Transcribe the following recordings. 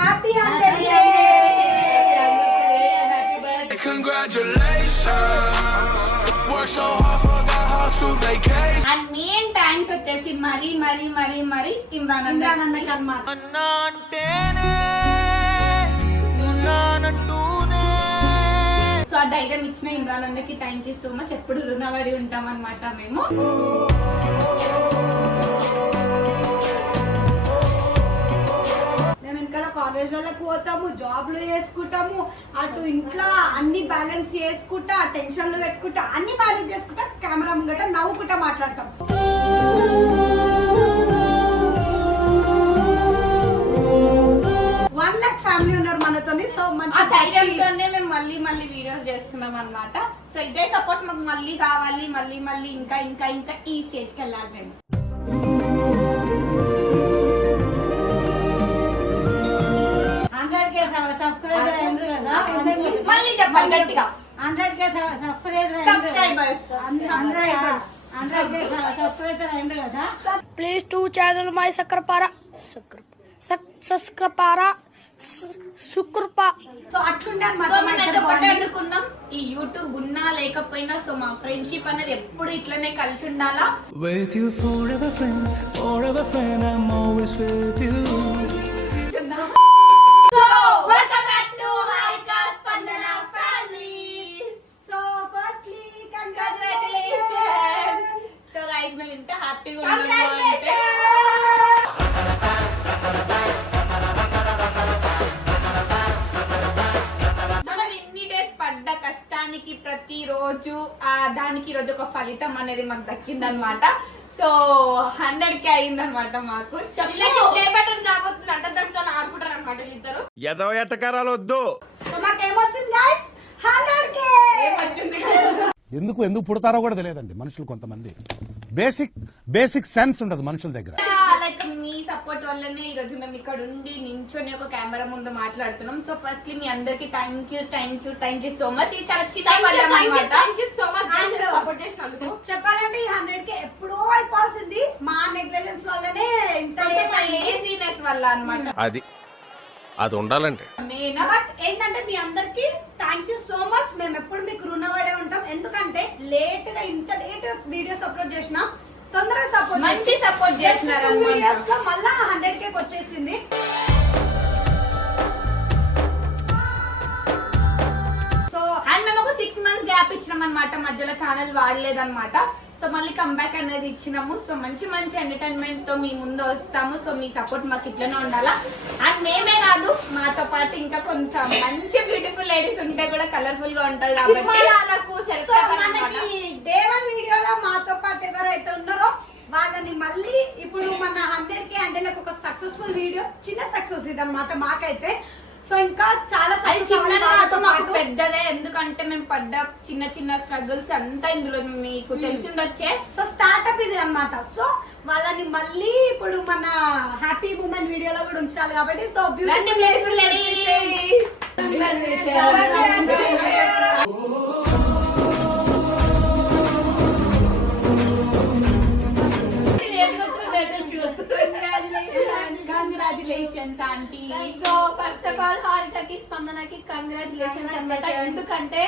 Happy 100th. Congratulations. Work so hard, forgot how to vacation. And main thanks వచ్చేసి మరీ ఇమ్రాన్ అన్నకి అన్నమాట. So ఆ ధైర్యం ఇచ్చిన ఇమ్రాన్ అన్నకి థ్యాంక్ యూ సో మచ్. ఎప్పుడు రుణపడి ఉంటాం అన్నమాట మేము. మేము ఇంకా కాలేజ్లకు పోతాము, జాబ్లు చేసుకుంటాము, అటు ఇంట్లో అన్ని బ్యాలెన్స్ చేసుకుంటా, టెన్షన్లు పెట్టుకుంటా, అన్ని బ్యాలెన్స్ చేసుకుంటా, కెమెరా ముంగట నవ్వుకుంటా మాట్లాడతాం. 1 lakh ఫ్యామిలీ ఉన్నారు మనతోని. సో మంచి ధైర్యంతోనే మేము మళ్ళీ వీడియోస్ చేస్తున్నాం అన్నమాట. సో ఇదే సపోర్ట్ మాకు మళ్ళీ కావాలి, మళ్ళీ ఇంకా ఈ స్టేజ్ కి వెళ్ళాలి మేము. మళ్ళీ చెప్పాలి గట్టిగా. 100K subscribers. Please to channel my Sakrapara. Sukrpa. So అట్లుండే సో మనైతే ఒకటే అనుకున్నాం, ఈ యూట్యూబ్ ఉన్నా లేకపోయినా సో మా ఫ్రెండ్షిప్ అనేది ఎప్పుడు ఇట్లనే కలిసి ఉండాలా. With you forever friend, I'm always with you. So welcome back to Harika Spandana family. So firstly Congratulations. So guys మేము ఇంత హ్యాపీగా ఉన్నాము అంటే మనం ఇన్ని డేస్ పడ్డ కష్టానికి ప్రతిరోజు దానికి ఈరోజు ఒక ఫలితం అనేది మాకు దక్కిందనమాట. సో 100K అయిందనమాట మాకు. రాబోతుంది అంటే దాంతో ఆడుకుంటారు అనమాట ఇద్దరు. ఎదవ ఎట్టకారాలు వద్దు. సో మాకేమొచ్చింది గైస్ 100K. ఎందుకు పుడతారో కూడా తెలియదండి మనుషులు. కొంతమంది బేసిక్ సెన్స్ ఉండదు మనుషుల దగ్గర. లైక్ మీ సపోర్ట్ వల్లనే ఈ రోజు మేము ఇక్కడ ఉండి నించొని ఒక కెమెరా ముందు మాట్లాడుతున్నాం. సో ఫస్ట్లీ మీ అందరికి థ్యాంక్ యూ సో మచ్. ఇది చాలా చిన్న సపోర్ట్ చేసినందుకు. చెప్పాలంటే ఈ 100K ఎప్పుడో అయిపోవాల్సింది, మా నెగ్లిజెన్స్ వల్లనే ఇంత లేజినెస్ వల్ల అన్నమాట. అది ఉండాలంటే బట్ ఏంటంటే మీ అందరికి థ్యాంక్ యూ సో మచ్. మేము ఎప్పుడు మీకు రుణపడే ఉంటాం. ఎందుకంటే లేట్ గా ఇంత లేట్ వీడియోస్ అప్లోడ్ చేసినా తొందరగా సపోర్ట్ మంచి సపోర్ట్ చేసినారు. వీడియోస్ లో మళ్ళా 100K వచ్చేసింది. సో అండ్ మేము ఒక 6 months గ్యాప్ ఇచ్చినాం అనమాట, మధ్యలో ఛానల్ వాడలేదన్నమాట. సో మళ్ళీ కంబ్యాక్ అనేది ఇచ్చినాము. సో మంచి ఎంటర్టైన్మెంట్ తో మీ ముందు వస్తాము. సో మీ సపోర్ట్ మాకు ఇట్లనే ఉండాలా. అండ్ మేమే కాదు, మాతో పాటు ఇంకా కొంచెం మంచి బ్యూటిఫుల్ లేడీస్ ఉంటే కూడా కలర్ఫుల్ గా ఉంటది కాబట్టి సో మనకి డే 1 వీడియోలో మాతో పాటు ఎవరైతే ఉన్నారో వాళ్ళని మళ్ళీ ఇప్పుడు మన 100K అంటే ఒక సక్సెస్ఫుల్ వీడియో, చిన్న సక్సెస్ ఇది అన్నమాట మాకైతే. సో ఇంకా చాలా పెద్దదే, ఎందుకంటే మేము పడ్డ చిన్న స్ట్రగుల్స్ అంతా ఇందులో మీకు తెలిసిండొచ్చే. సో స్టార్ట్అప్ ఇది అన్నమాట. సో వాళ్ళని మళ్ళీ ఇప్పుడు మన హ్యాపీ మూమెంట్ వీడియోలో కూడా ఉంచాలి కాబట్టి so beautiful ladies congratulations aunty. So first of all హారికకి స్పందనకి కంగ్రాచులేషన్స్ అన్నమాట. ఎందుకంటే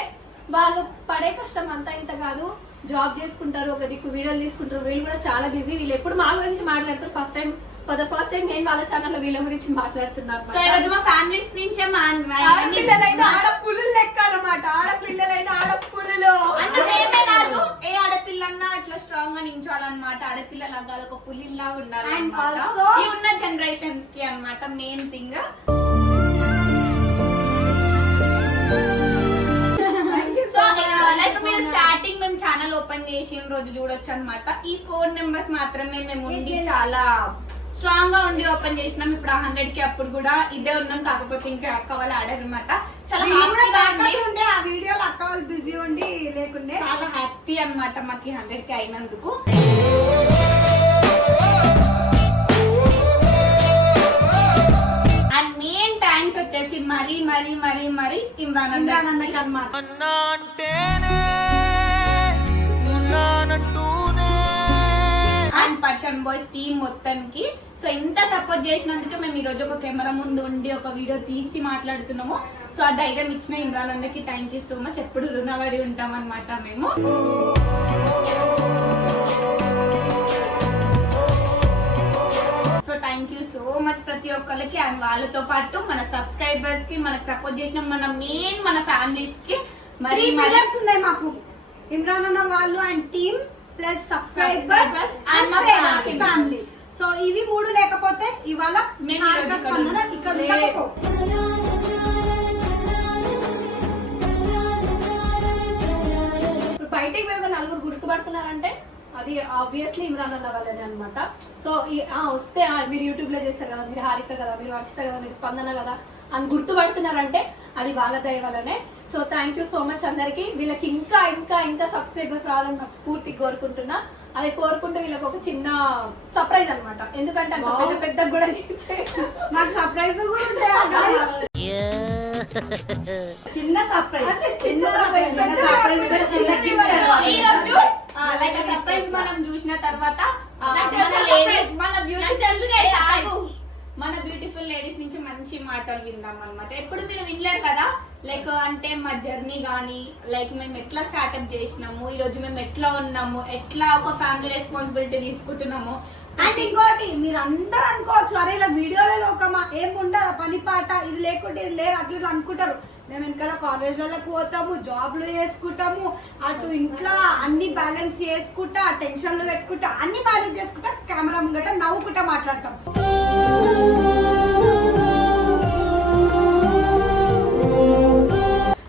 వాళ్ళు పడే కష్టం అంతా ఇంత కాదు. జాబ్ చేసుకుంటారు, ఒక దిక్కు వీడియోలు తీసుకుంటారు. వీళ్ళు కూడా చాలా బిజీ. వీళ్ళు ఎప్పుడు మా గురించి మాట్లాడతారు. ఫస్ట్ టైం నేను వాళ్ళ ఛానల్లో వీళ్ళ గురించి మాట్లాడుతున్నాను. సో ఈ రోజు మా ఫ్యామిలీస్ నుంచే ఆడపిల్లలైన ఆడపుల్లు లెక్క అన్నమాట. ఆడపిల్లలైన ఆడపుల్లు అంటే మేమే కాదు, ఏ ఆడపిల్లన్నా అట్లా స్ట్రాంగ్ గా నించోవాలన్నమాట. ఆడపిల్ల లాగా ఒక పులిలా ఉండాలి ఈ ఉన్న జనరేషన్స్ కి అన్నమాట మెయిన్ థింగ్. సో లైక్ మీరు స్టార్టింగ్ మేము ఛానల్ ఓపెన్ చేసిన రోజు చూడొచ్చు అన్నమాట. ఈ 4 members మాత్రమే మేము ఉండి చాలా స్ట్రాంగ్ గా ఉండి ఓపెన్ చేసినాం. ఇప్పుడు 100K అప్పుడు కూడా ఇదే ఉన్నాం, కాకపోతే ఇంకా అక్క వాళ్ళు ఆడారనమాట. చాలా బిజీ ఉండి లేకుండే చాలా హ్యాపీ అన్నమాట మాకు 100K అయినందుకు. అండ్ మెయిన్ థ్యాంక్స్ వచ్చేసి మరీ ఇమ్రాన్ అన్నకి అన్నమాట. అండ్ బాయ్స్ టీమ్ మొత్తానికి. సో ఇంత సపోర్ట్ చేసినందుకు మేము ఈ రోజు ఒక కెమెరా ముందు ఉండి ఒక వీడియో తీసి మాట్లాడుతున్నాము. సో ఆ ధైర్యం ఇచ్చిన ఇమ్రాన్ అన్నకి థ్యాంక్ యూ సో మచ్. ఎప్పుడు రుణపడి ఉంటాం అనమాట మేము. So thank you so much ప్రతి ఒక్కరికి, అండ్ వాళ్ళతో పాటు మన సబ్స్క్రైబర్స్ కి, మనకు సపోర్ట్ చేసిన మన ఫ్యామిలీస్ కి. మరి పిల్లర్స్ ఉన్నాయి మాకు, ఇమ్రాన్ అన్న వాళ్ళు and team plus subscribers and మా ఫ్యామిలీ. సో ఇవి 3 లేకపోతే ఇవాళ మేము ఈ రోజు ఇక్కడ ఉండకపో. ఇప్పుడు బయటికి పోయి ఒక నలుగురు గుర్తుపడుతున్నారంటే అది ఆబ్వియస్లీ ఇమ్రాన్ అన్న వాళ్ళని అనమాట. సో వస్తే మీరు యూట్యూబ్ లో చేస్తారు కదా, మీరు హారిక కదా, మీరు వర్షిత కదా, మీరు స్పందన కదా అని గుర్తుపడుతున్నారంటే అది వాళ్ళ దయ వల్లనే. So thank you so much అందరికి. వీళ్ళకి ఇంకా ఇంకా ఇంకా సబ్స్క్రైబర్స్ రావాలని నాకు స్ఫూర్తి కోరుకుంటున్నా. అది కోరుకుంటూ వీళ్ళకి ఒక చిన్న సర్ప్రైజ్ అనమాట. ఎందుకంటే అంత పెద్ద పెద్ద కూడా మాకు సర్ప్రైజ్ కూడా ఉంటాయి. చిన్న సర్ప్రైజ్ చిన్న సర్ప్రైజ్ చిన్న ఈ రోజు లైక్ సర్ప్రైజ్ మనం చూసిన తర్వాత మన బ్యూటిఫుల్ లేడీస్ నుంచి మంచి మాటలు విందాం అనమాట. ఎప్పుడు మీరు వినలేరు కదా, లైక్ అంటే మా జర్నీ గానీ, లైక్ మేము ఎట్లా స్టార్ట్అప్ చేసినాము, ఈ రోజు మేము ఎట్లా ఉన్నాము, ఎట్లా ఒక ఫ్యామిలీ రెస్పాన్సిబిలిటీ తీసుకుంటున్నాము. అండ్ ఇంకోటి మీరు అందరు అనుకోవచ్చు, అరే ఇలా వీడియోలలో ఒక ఏం ఉండదు పని పాట, ఇది లేకుంటే ఇది లేరు అట్లా అనుకుంటారు. మేము ఇంకా కాలేజ్లకు పోతాము, జాబ్లు చేసుకుంటాము, అటు ఇంట్లో అన్ని బ్యాలెన్స్ చేసుకుంటా, టెన్షన్లు పెట్టుకుంటా, అన్ని బ్యాలెన్స్ చేసుకుంటా, కెమెరా ముంగట నవ్వుకుంటా మాట్లాడతాం.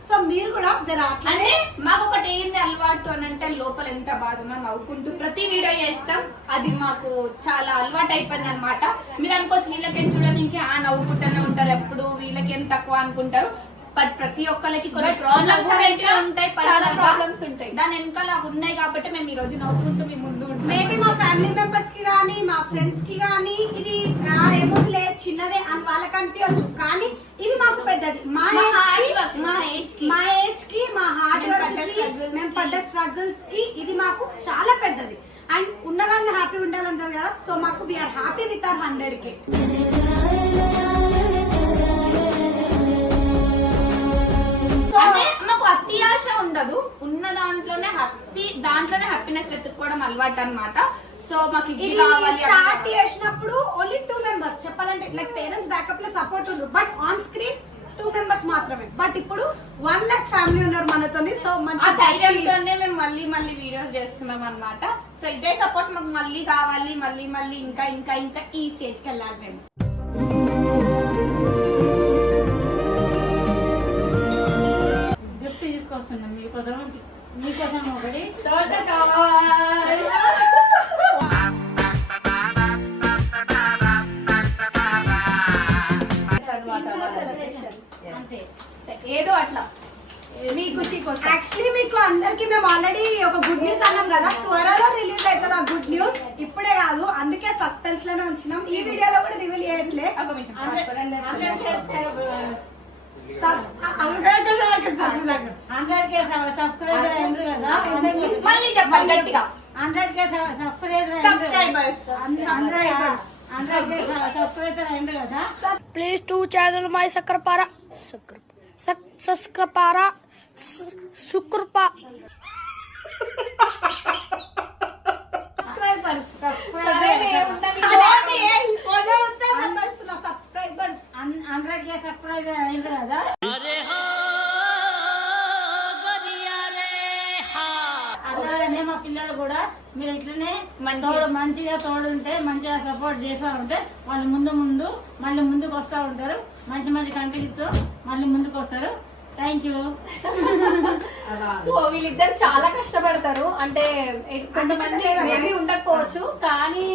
సో మీరు కూడా జర అంటే మాకు ఒకటి ఏంది అలవాటు అని అంటే, లోపల ఎంత బాధన్నా నవ్వుకుంటూ ప్రతి వీడియో చేస్తాం. అది మాకు చాలా అలవాటు అయిపోయింది అనమాట. మీరు అనుకోవచ్చు వీళ్ళకేం చూడడానికి నవ్వుకుంటూనే ఉంటారు, ఎప్పుడు వీళ్ళకేం తక్కువ అనుకుంటారు. బట్ ప్రతి ఒక్కరికి కొన్ని ప్రాబ్లమ్స్ ఉంటాయి, చాలా ప్రాబ్లమ్స్ ఉంటాయి. దాని వెనకాల ఉన్నాయి కాబట్టి మేము ఈ రోజు నవ్వుకుంటూ మీ ముందు మేబీ మా ఫ్యామిలీ మెంబర్స్ కి గానీ, మా ఫ్రెండ్స్ కి గానీ ఇది ఏముంది చిన్నదే అని వాళ్ళకి అనిపించచ్చు, కానీ ఇది మాకు పెద్దది. మా ఏజ్ కి మా హార్డ్ వర్క్ కి, మేము పడ్డ స్ట్రగుల్స్ కి ఇది మాకు చాలా పెద్దది. అండ్ ఉన్నదాన్ని హ్యాపీ ఉండాలంటారు కదా, సో మాకు we are happy with our 100K. అంటే మాకు అతి ఆశ ఉండదు, ఉన్న దాంట్లోనే హ్యాపీనెస్ వెతుక్కోవడం అలవాటు అనమాట. సో మాకు ఇది స్టార్ట్ చేసినప్పుడు ఓన్లీ 2 మెంబర్స్ చెప్పాలంటే, లైక్ పేరెంట్స్ బ్యాకప్ లో సపోర్ట్ ఉంది, బట్ ఆన్ స్క్రీన్ 2 మెంబర్స్ మాత్రమే. బట్ ఇప్పుడు 1 lakh ఫ్యామిలీ ఉన్నారు మనతోని. సో మంచి ధైర్యంతోనే మేము మళ్ళీ వీడియోస్ చేస్తున్నాం అనమాట. సో ఇదే సపోర్ట్ మాకు మళ్ళీ కావాలి, మళ్ళీ ఇంకా ఇంకా ఇంకా ఈ స్టేజ్ కి వెళ్ళాలి మేము. గిఫ్ట్ తీసుకొస్తున్నాం మీకోసం ఒకటి తోట కావాలి. ఏదో అట్లా మీ ఖుషి కోసం. యాక్చువల్లీ మీకు అందరికి మేము ఆల్రెడీ ఒక గుడ్ న్యూస్ అన్నాం కదా, త్వరలో రిలీజ్ అవుతుంది ఆ గుడ్ న్యూస్. ఇప్పుడే కాదు, అందుకే సస్పెన్స్ లోనే ఉంచినాం. ఈ వీడియోలో కూడా రివీల్ చేయట్లే. సబ్స్క్రైబర్ అయ్యారు కదా, మళ్ళీ చెప్పాలి గట్టిగా. 100K subscriber subscribers 100K subscriber అయ్యారు కదా. Please to channel my Sakrapara. Sakrapara. Sukrpa. Subscribers subscribers 100K subscriber అయ్యారు కదా. అలానే మా పిల్లలు కూడా మీరు ఇట్లనే మంచిగా తోడుంటే, మంచిగా సపోర్ట్ చేస్తూ ఉంటే వాళ్ళు మళ్ళీ ముందుకు వస్తూ ఉంటారు. మంచి కంటెంట్తో మళ్ళీ ముందుకు వస్తారు. Thank you. సో వీళ్ళిద్దరు చాలా కష్టపడతారు. అంటే కొంతమంది మేబీ ఉండకపోవచ్చు, కానీ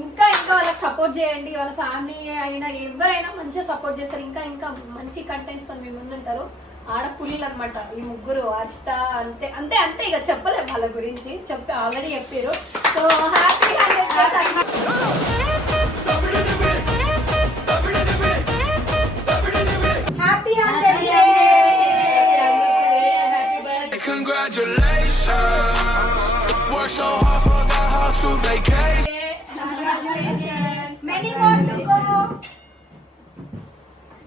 ఇంకా వాళ్ళకి సపోర్ట్ చేయండి. వాళ్ళ ఫ్యామిలీ అయినా ఎవరైనా మంచిగా సపోర్ట్ చేస్తారు. ఇంకా మంచి కంటెంట్స్ మీ ముందు ఉంటారు. ఆడపుల్లీలు అనమాట ఈ ముగ్గురు. ఆర్చిత అంతే ఇక చెప్పలేము వాళ్ళ గురించి, ఆల్రెడీ చెప్పారు. So happy happy 100K. Congratulations. Work so hard, forgot how to vacation. Many more to go.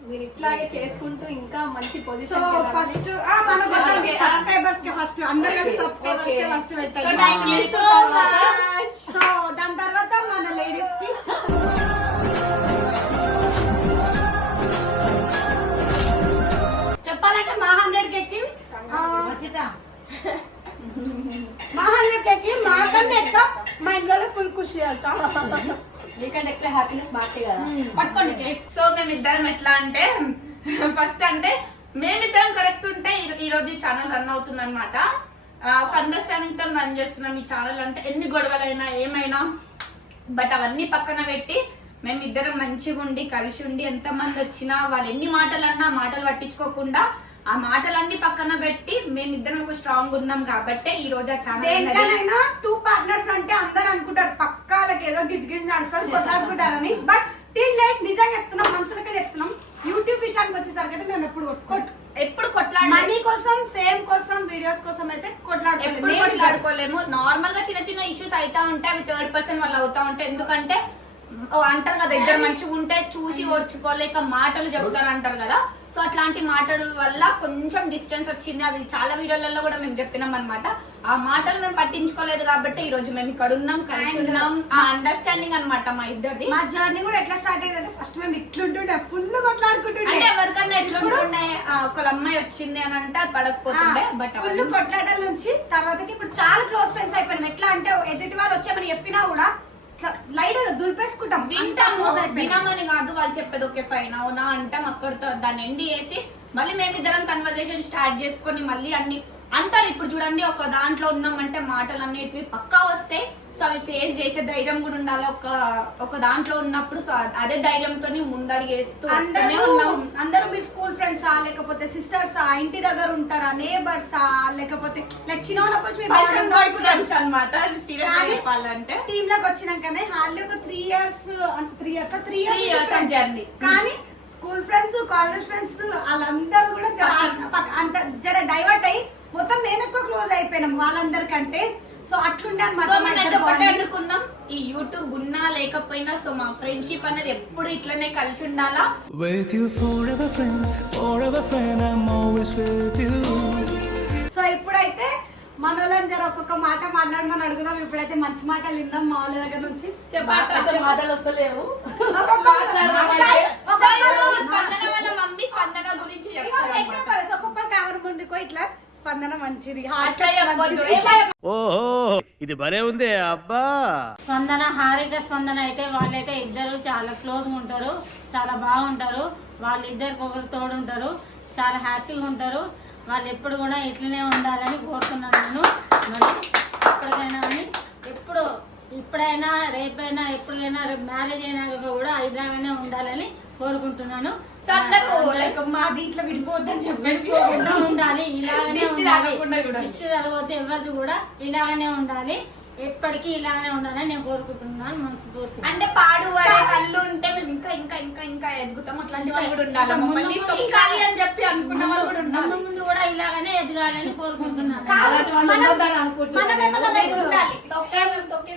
మీరు ఇట్లాగే చేసుకుంటూ ఇంకా మంచి సో పొజిషన్ ఫస్ట్ మనం సబ్స్క్రైబర్స్ కి ఫస్ట్ అందరికీ సబ్స్క్రైబర్స్ కి ఫస్ట్ పెట్టాలి. Thank you so much. So దాని తర్వాత మన లేడీస్ కి చెప్పాలంటే మా 100 కి వర్షిత మా 100 కి మాకంటే ఎక్కువ మా ఇంట్లో ఫుల్ ఖుషి అవుతాం. మీకంటే ఎక్కువ హ్యాపీనెస్ మాకే కదా. పట్టుకోండి కేక్. సో మేమిద్దరం ఎట్లా అంటే ఫస్ట్ అంటే మేమిద్దరం కరెక్ట్ ఉంటే ఈ రోజు ఈ ఛానల్ రన్ అవుతుంది అనమాట. ఒక అండర్స్టాండింగ్ తో రన్ చేస్తున్నాం ఈ ఛానల్. అంటే ఎన్ని గొడవలైనా ఏమైనా బట్ అవన్నీ పక్కన పెట్టి మేమిద్దరం మంచిగా ఉండి కలిసి ఉండి ఎంతమంది వచ్చినా వాళ్ళు ఎన్ని మాటలు అన్నా మాటలు పట్టించుకోకుండా ఆ మాటలన్నీ పక్కన పెట్టి మేమిద్దరం ఒక స్ట్రాంగ్ ఉన్నాం కాబట్టి ఈ రోజు ఆ ఛానల్ దేనికైనా 2 పార్ట్నర్స్ అంటే అందరు అనుకుంటారు పక్కాలకి ఏదో గిజ్ గిజ్ నడుస్తారు కొట్లాడుకుంటారని. బట్ టిల్ లేట్ నిజంగా చెప్తున్నాం, మనసులకే చెప్తున్నాం. యూట్యూబ్ విషయానికి వచ్చేసరికి అయితే మేము ఎప్పుడు కొట్లాడ మనీ కోసం ఫేమ్ కోసం వీడియోస్ కోసం అయితే ఎప్పుడు కొట్లాడుకోలేము. నార్మల్ గా చిన్న చిన్న ఇష్యూస్ అవుతా ఉంటాయి, అవి థర్డ్ పర్సన్ వాళ్ళు అవుతా ఉంటాయి. ఎందుకంటే అంటారు కదా ఇద్దరు మంచిగా ఉంటే చూసి ఓర్చుకోలేక మాటలు చెప్తారు అంటారు కదా. సో అట్లాంటి మాటల వల్ల కొంచెం డిస్టెన్స్ వచ్చింది. అది చాలా వీడియోలలో కూడా మేము చెప్పినాం అనమాట. ఆ మాటలు మేము పట్టించుకోలేదు కాబట్టి ఈ రోజు మేము ఇక్కడ ఉన్నాం, కలిసి ఉన్నాం. ఆ అండర్స్టాండింగ్ అనమాట మా ఇద్దరిది. మా జర్నీ కూడా ఎట్లా స్టార్ట్ అయ్యింది అంటే ఫస్ట్ మేము ఇట్లుంటుండే ఫుల్ కొట్లాడుకుంటుండే. అంటే ఎవరికన్నా ఎట్లుంటుండే ఒక అమ్మాయి వచ్చింది అని అంటే అది పడకపోతుండే. బట్ ఫుల్ కొట్లాటల నుంచి తర్వాతకి ఇప్పుడు చాలా క్లోజ్ ఫ్రెండ్స్ అయిపోయినాం. ఎట్లా అంటే ఎదుటి వాళ్ళు వచ్చామని చెప్పినా కూడా లైట్ దులిపేసుకుంటాం. వినమని కాదు వాళ్ళు చెప్పేది ఓకే ఫైన్ అవునా అంటాం, అక్కడితో దాన్ని ఎండి చేసి మళ్ళీ మేమిద్దరం కన్వర్సేషన్ స్టార్ట్ చేసుకొని మళ్ళీ అన్ని అంటారు. ఇప్పుడు చూడండి ఒక దాంట్లో ఉన్నామంటే మాటలు అన్నిటివి పక్కా వస్తాయి. సో అవి ఫేస్ చేసే ధైర్యం కూడా ఉండాలి ఒక దాంట్లో ఉన్నప్పుడు. సో అదే ధైర్యంతో ముందడిగేస్తూ అందరూ మీరు స్కూల్ ఫ్రెండ్స్ లేకపోతే సిస్టర్స్ ఇంటి దగ్గర ఉంటారా, నేబర్స్ లేకపోతే లైక్ చిన్నప్పుడు అనమాట. చెప్పాలంటే టీమ్ లోకి వచ్చినాకనే హార్డ్లీ ఒక 3 ఇయర్స్ జర్నీ. కానీ స్కూల్ ఫ్రెండ్స్ కాలేజ్ ఫ్రెండ్స్ వాళ్ళందరూ కూడా జర డైవర్ట్ అయ్యి మొత్తం మేము ఎక్కువ క్లోజ్ అయిపోయినాం వాళ్ళందరికంటే. సో అట్లుండే అనుకున్నాం ఈ యూట్యూబ్ ఉన్నా లేకపోయినా సో మా ఫ్రెండ్షిప్ అనేది ఎప్పుడు ఇట్లనే కలిసి ఉండాలా. With you forever friend, I'm always with you. So ఇప్పుడైతే మన వాళ్ళని జర ఒక్కొక్క మాట మాట్లాడమని అడుగుదాం. ఇప్పుడైతే మంచి మాటలు విందాం మా వాళ్ళ దగ్గర నుంచి. మాటలు వస్తలేవు. స్పందన గురించి ఒక్కొక్క కెమెరా ముందుకో ఇట్లా స్పందన మంచిది ఓహో ఇది భలే ఉంది అబ్బా. స్పందన హారిక స్పందన అయితే వాళ్ళైతే ఇద్దరు చాలా క్లోజ్ గా ఉంటారు, చాలా బాగుంటారు. వాళ్ళిద్దరికి ఒకరు తోడుంటారు, చాలా హ్యాపీగా ఉంటారు. వాళ్ళు ఎప్పుడు కూడా ఇట్లనే ఉండాలని కోరుతున్నాను నేను. మరి ఎప్పటికైనా కానీ ఇప్పుడైనా రేపైనా ఎప్పుడైనా రేపు మ్యారేజ్ అయినాక కూడా ఇలాగనే ఉండాలని కోరుకుంటున్నాను. మా దీంట్లో విడిపోద్దని చెప్పేసి ఉండాలి, ఇలాగనే జరగకపోతే ఎవరిది కూడా ఇలాగనే ఉండాలి, ఎప్పటికీ ఇలాగనే ఉండాలని నేను కోరుకుంటున్నాను. మనసు అంటే పాడు పడే కళ్ళు ఉంటే మేము ఇంకా ఇంకా ఇంకా ఇంకా ఎదుగుతాం. అట్లాంటి వాళ్ళు కూడా ఉండాలి, మమ్మల్ని తొక్కాలి అని చెప్పి అనుకున్న వాళ్ళు కూడా ఉండాలి. ముందు కూడా ఇలాగనే ఎదగాలని కోరుకుంటున్నాను.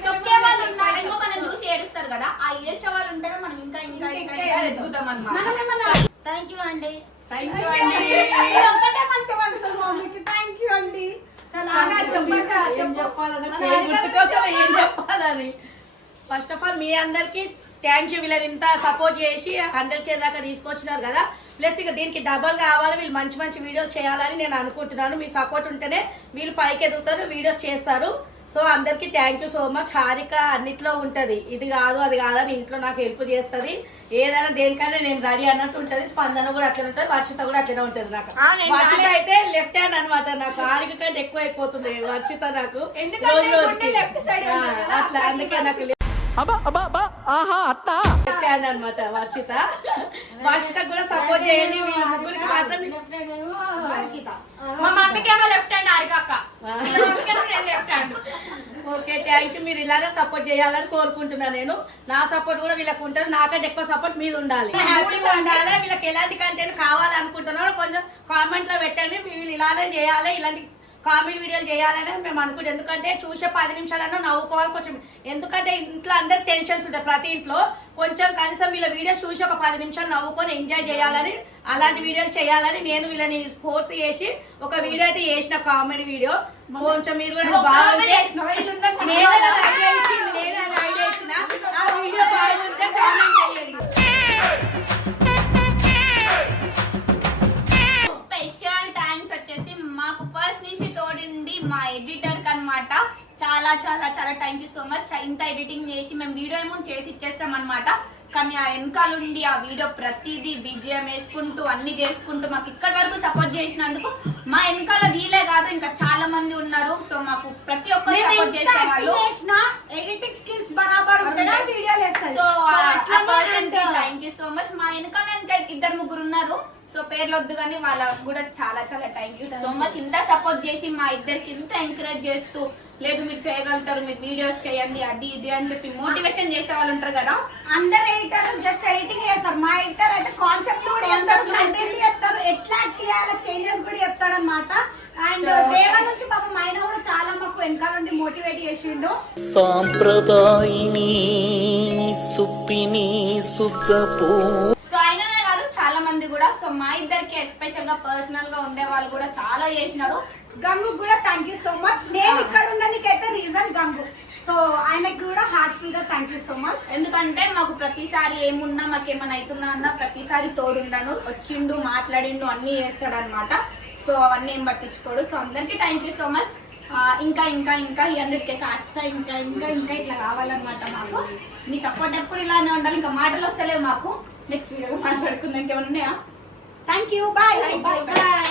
తొక్కే వాళ్ళు ఉన్నారు ఇంకో మనం చూసి ఏడుస్తారు కదా, ఆ ఏడ్చే వాళ్ళు ఉంటేనే మనం ఇంకా ఇంకా ఇంకా ఎదుగుతాం అన్నమాట. థ్యాంక్ యూ అండి. థ్యాంక్ యూ అండి. థ్యాంక్ యూ అండి. చెప్పాలని ఫస్ట్ ఆఫ్ ఆల్ మీ అందరికి థ్యాంక్ యూ. వీళ్ళని ఇంత సపోర్ట్ చేసి 100K దాకా తీసుకొచ్చినారు కదా. ప్లస్ ఇక దీనికి డబల్ కావాలి, వీళ్ళు మంచి మంచి వీడియోస్ చేయాలని నేను అనుకుంటున్నాను. మీ సపోర్ట్ ఉంటేనే వీళ్ళు పైకి ఎదుగుతారు, వీడియోస్ చేస్తారు. సో అందరికి thank you so much. Harika అన్నిట్లో ఉంటది, ఇది కాదు అది కాదని ఇంట్లో నాకు హెల్ప్ చేస్తుంది. ఏదైనా దేనికైనా నేను రెడీ అన్నట్టు ఉంటది. స్పందన కూడా అట్లనే ఉంటది, వర్షిత కూడా అట్లనే ఉంటది. నాకు వర్షిత అయితే లెఫ్ట్ హ్యాండ్ అనమాట. నాకు హారిక కంటే ఎక్కువ అయిపోతుంది వర్షిత నాకు అట్లా. అందుకే నాకు లెఫ్ట్ హ్యాండ్ అనమాట వర్షిత. వర్షిత కూడా సపోర్ట్ చేయండి. వీళ్ళ ముగ్గురికి మాత్రం వర్షిత మా మమ్మీకి ఏమో left hand Harika left hand. Okay thank you. మీరు ఇలానే సపోర్ట్ చేయాలని కోరుకుంటున్నా నేను. నా సపోర్ట్ కూడా వీళ్ళకి ఉంటుంది, నాకంటే ఎక్కువ సపోర్ట్ మీరు ఉండాలి. హ్యాపీగా ఉండాలి. వీళ్ళకి ఎలాంటి కంటెంట్ కావాలనుకుంటున్నారో కొంచెం కామెంట్ లో పెట్టండి. వీళ్ళు ఇలానే చేయాలి, ఇలాంటి కామెడీ వీడియోలు చేయాలని మేము అనుకుంటాం. ఎందుకంటే చూసే 10 నిమిషాలన్నా నవ్వుకోవాలి కొంచెం. ఎందుకంటే ఇంట్లో అందరికి టెన్షన్స్ ఉంటాయి ప్రతి ఇంట్లో. కొంచెం కనీసం వీళ్ళ వీడియోస్ చూసి ఒక 10 నిమిషాలు నవ్వుకొని ఎంజాయ్ చేయాలని, అలాంటి వీడియోలు చేయాలని నేను వీళ్ళని ఫోర్స్ చేసి ఒక వీడియో అయితే చేసిన, కామెడీ వీడియో. కొంచెం మీరు కూడా బాగుంటే నేను ఐడియా ఇచ్చిన ఆ వీడియో బాగుంటే కామెంట్ చేయండి. స్పెషల్ థ్యాంక్స్ వచ్చేసి మాకు ఫస్ట్ నుంచి తోడింది మా ఎడిటర్ కి అన్నమాట. చాలా చాలా చాలా థ్యాంక్ యూ సో మచ్. ఇంత ఎడిటింగ్ చేసి మేము వీడియో ఏమో చేసి ఇచ్చేస్తాం అనమాట. కానీ ఆ వెనకాలండి ఆ వీడియో ప్రతిదీ BGM వేసుకుంటూ అన్ని చేసుకుంటూ మాకు ఇక్కడి వరకు సపోర్ట్ చేసినందుకు మా వెనకాల వీలే కాదు ఇంకా చాలా మంది ఉన్నారు. సో మాకు ప్రతి ఒక్కరు సపోర్ట్ చేసే వాళ్ళు. ఎడిటింగ్ స్కిల్స్ బరాబర్ ఉండడం వీడియోలు వేస్తారు. So thank you so much. మా వెనకాల ఇంకా 2-3 ఉన్నారు. సో పేర్లు వద్దు కానీ వాళ్ళకు కూడా చాలా చాలా థ్యాంక్ యూ సో మచ్. ఇంత సపోర్ట్ చేసి మా ఇద్దరికి ఇంత ఎంకరేజ్ చేస్తూ, లేదు మీరు చేయగలుగుతారు, మీరు వీడియోస్ చేయండి అది ఇది అని చెప్పి మోటివేషన్ చేసే వాళ్ళు ఉంటారు కదా. అందరు ఎడిటర్ జస్ట్ ఎడిటింగ్ చేస్తారు. మా ఎడిటర్ అయితే కాన్సెప్ట్ కూడా చెప్తారు, కంటెంట్ చెప్తారు, ఎట్లా తీయాలో చేంజెస్ కూడా చెప్తాడు అనమాట. అండ్ దేవా నుంచి పాపం ఆయన కూడా చాలా మాకు వెనకాల నుండి మోటివేట్ చేసిండు. సాంప్రదాయిని సుప్పిని సుద్దపూ. సో ఆయననే కాదు చాలా మంది కూడా. సో మా ఇద్దరికి ఎస్పెషల్ గా పర్సనల్ గా ఉండే వాళ్ళు కూడా చాలా చేసినారు. గంగు కూడా థ్యాంక్ యూ సో మచ్. నేను ఇక్కడ ఉండడానికైతే రీజన్ గంగు. సో ఆయనకి కూడా హార్ట్ఫుల్ గా థ్యాంక్ యూ సో మచ్. ఎందుకంటే మాకు ప్రతిసారి ఏమున్నా మాకేమన్నా అవుతున్నా అన్నా ప్రతిసారి తోడుండను, వచ్చిండు, మాట్లాడిండు, అన్ని చేస్తాడు అనమాట. సో అవన్నీ ఏం పట్టించుకోడు. సో అందరికి థ్యాంక్ యూ సో మచ్. ఇంకా ఇంకా ఇంకా 100K కాస్త ఇంకా ఇంకా ఇంకా ఇట్లా కావాలన్నమాట మాకు. మీ సపోర్ట్ ఎప్పుడు ఇలానే ఉండాలి. ఇంకా మాటలు వస్తలేవు మాకు. నెక్స్ట్ వీడియోలో మాట్లాడుకుందాం. ఇంకేమన్నా ఉన్నాయా? Thank you. బాయ్.